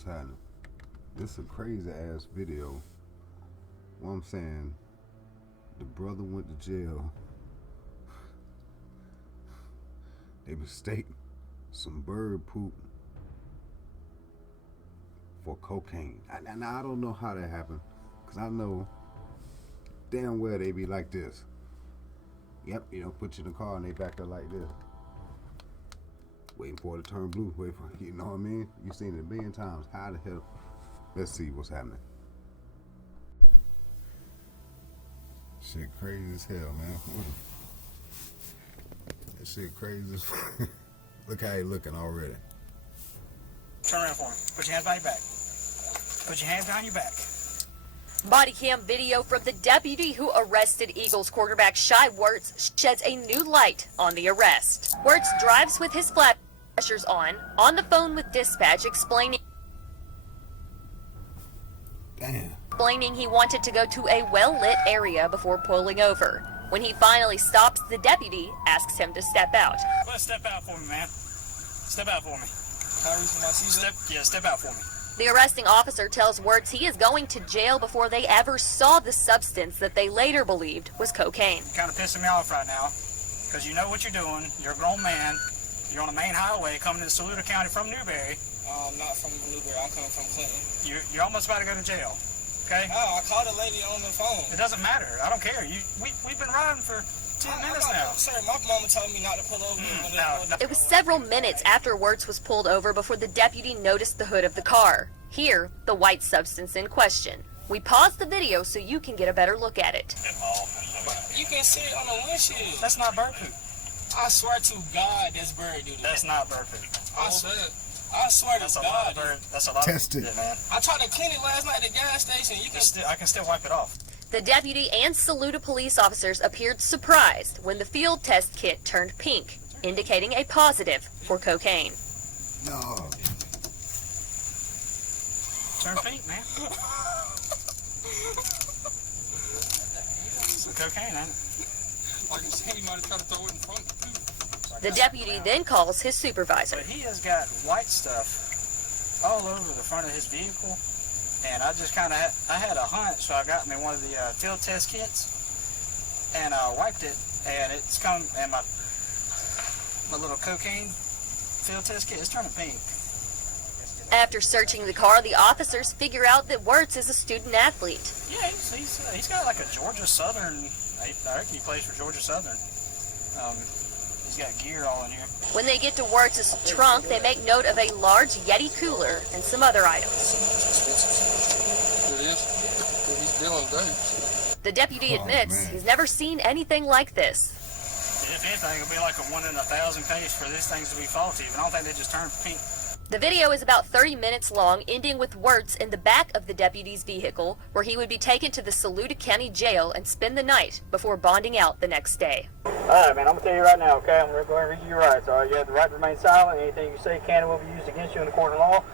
what's happening. This is a crazy ass video. What I'm saying, the brother went to jail. They mistake some bird poop for cocaine. Now I don't know how that happened, cause I know damn well they be like this. Yep, put you in the car and they back up like this, waiting for it to turn blue. Wait for, you know what I mean? You seen it a million times. How the hell? Let's see what's happening. Shit crazy as hell, man. That shit crazy as fuck. Look how he looking already. Turn around for me. Put your hands behind your back. Put your hands behind your back. Body cam video from the deputy who arrested Eagles quarterback Shai Werts sheds a new light on the arrest. Werts drives with his flashers on the phone with dispatch, explaining he wanted to go to a well-lit area before pulling over. When he finally stops, the deputy asks him to step out. Let's step out for me, man. Step out for me. Step out for me. The arresting officer tells Werts he is going to jail before they ever saw the substance that they later believed was cocaine. You're kind of pissing me off right now, because you know what you're doing. You're a grown man. You're on the main highway coming to Saluda County from Newberry. I'm not from Newberry. I'm coming from Clinton. You're almost about to go to jail. Okay? Oh, I called a lady on the phone. It doesn't matter. I don't care. We've been riding for 10 minutes now. Sir, my mama told me not to pull over. It was several minutes after Werts was pulled over before the deputy noticed the hood of the car. Here, the white substance in question. We paused the video so you can get a better look at it. You can see it on the windshield. That's not bird poop. I swear to God, that's bird dude. That's not bird poop. I swear That's to a God. lot of bird. That's a lot Test of it. man. I tried to clean it last night at the gas station. I can still wipe it off. The deputy and Saluda police officers appeared surprised when the field test kit turned pink, indicating a positive for cocaine. No. Turn pink, man. Some cocaine, ain't it? Like you said, he might have tried to throw it in front of you. The deputy then calls his supervisor. But he has got white stuff all over the front of his vehicle, and I just kind of I had a hunch, so I got me one of the field test kits, and I wiped it, and it's come, and my little cocaine field test kit is turning pink. After searching the car, the officers figure out that Werts is a student athlete. Yeah, he's got like a Georgia Southern. I reckon he plays for Georgia Southern. He's got gear all in here. When they get to Werts' trunk, they make note of a large Yeti cooler and some other items. It is. He's dealing dates. The deputy admits he's never seen anything like this. If anything, it'll be like a 1 in 1,000 case for these things to be faulty, but I don't think they just turn pink. The video is about 30 minutes long, ending with Werts in the back of the deputy's vehicle, where he would be taken to the Saluda County Jail and spend the night before bonding out the next day. All right, man, I'm going to tell you right now, okay? I'm going to go ahead and read you your rights, all right? You have the right to remain silent. Anything you say can and will be used against you in the court of law.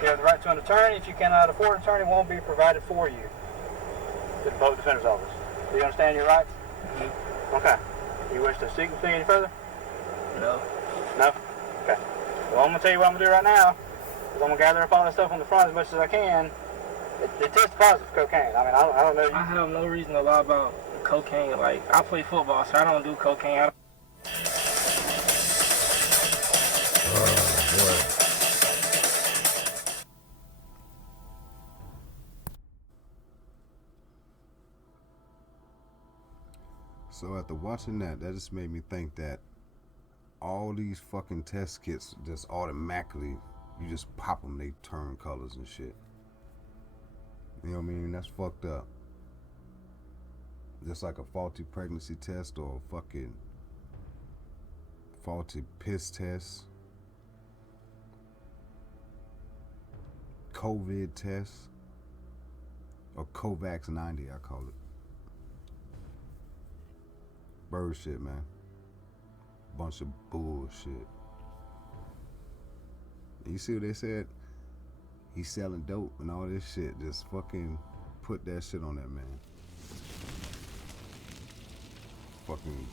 You have the right to an attorney. If you cannot afford an attorney, won't be provided for you. To the public defender's office. Do you understand your rights? Mm-hmm. Okay. You wish to seek anything any further? No. No? Okay. Well, I'm going to tell you what I'm going to do right now. I'm going to gather up all that stuff on the front as much as I can. It tests positive for cocaine. I mean, I don't know. I have no reason to lie about cocaine. Like, I play football, so I don't do cocaine. So after watching that just made me think that all these fucking test kits just automatically, you just pop them, they turn colors and shit. You know what I mean? That's fucked up. Just like a faulty pregnancy test or a fucking faulty piss test. COVID test. Or Covax 90, I call it. Bird shit, man. Bunch of bullshit. You see what they said? He's selling dope and all this shit. Just fucking put that shit on that man. Fucking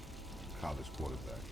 college quarterback.